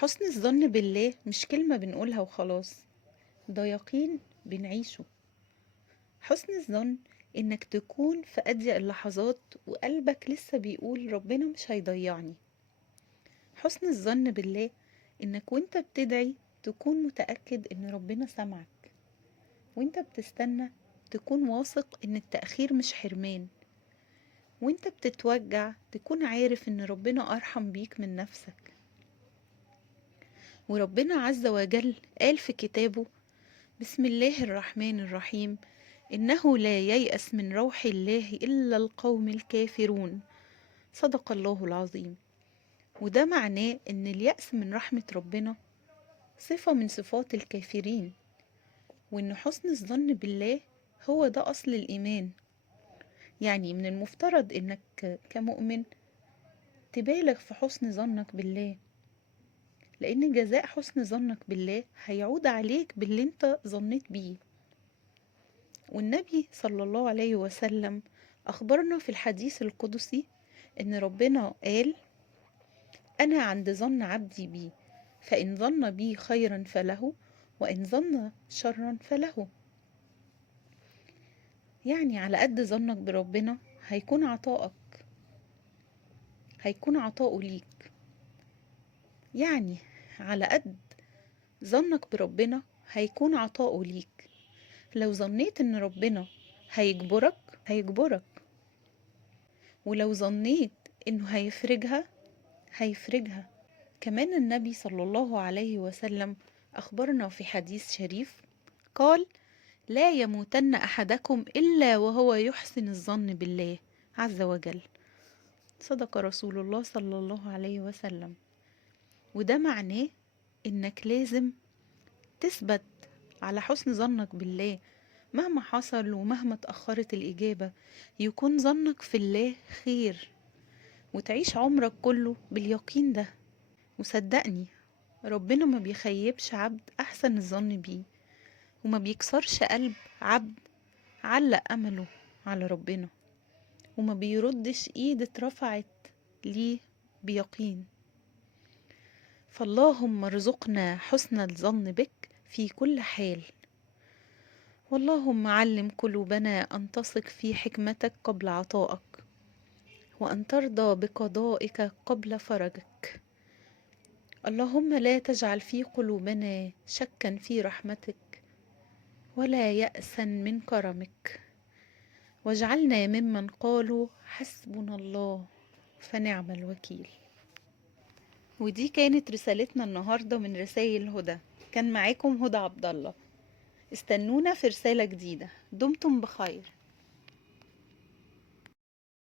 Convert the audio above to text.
حسن الظن بالله مش كلمة بنقولها وخلاص، ده يقين بنعيشه. حسن الظن إنك تكون في أضيق اللحظات وقلبك لسه بيقول ربنا مش هيضيعني. حسن الظن بالله إنك وانت بتدعي تكون متأكد إن ربنا سمعك، وانت بتستنى تكون واثق إن التأخير مش حرمان، وانت بتتوجع تكون عارف إن ربنا أرحم بيك من نفسك. وربنا عز وجل قال في كتابه: بسم الله الرحمن الرحيم، إنه لا ييأس من روح الله إلا القوم الكافرون. صدق الله العظيم. وده معناه إن اليأس من رحمة ربنا صفة من صفات الكافرين، وإن حسن الظن بالله هو ده أصل الإيمان. يعني من المفترض إنك كمؤمن تبالغ في حسن ظنك بالله، لأن جزاء حسن ظنك بالله هيعود عليك باللي انت ظنيت بيه. والنبي صلى الله عليه وسلم أخبرنا في الحديث القدسي إن ربنا قال: أنا عند ظن عبدي بي، فإن ظن بي خيرا فله، وإن ظن شرا فله. يعني على قد ظنك بربنا هيكون عطاؤه ليك. يعني على قد ظنك بربنا هيكون عطاؤه ليك. لو ظنيت إن ربنا هيجبرك. ولو ظنيت إنه هيفرجها. كمان النبي صلى الله عليه وسلم أخبرنا في حديث شريف قال: لا يموتن أحدكم إلا وهو يحسن الظن بالله عز وجل. صدق رسول الله صلى الله عليه وسلم. وده معناه إنك لازم تثبت على حسن ظنك بالله مهما حصل ومهما اتأخرت الإجابة. يكون ظنك في الله خير، وتعيش عمرك كله باليقين ده. وصدقني ربنا ما بيخيبش عبد أحسن الظن بيه، وما بيكسرش قلب عبد علق أمله على ربنا، وما بيردش إيد اترفعت ليه بيقين. فاللهم ارزقنا حسن الظن بك في كل حال. واللهم علم قلوبنا أن تثق في حكمتك قبل عطائك، وأن ترضى بقضائك قبل فرجك. اللهم لا تجعل في قلوبنا شكا في رحمتك، ولا يأسا من كرمك، واجعلنا ممن قالوا حسبنا الله فنعم الوكيل. ودي كانت رسالتنا النهاردة من رسائل هدى. كان معاكم هدى عبد الله. استنونا في رسالة جديدة. دمتم بخير.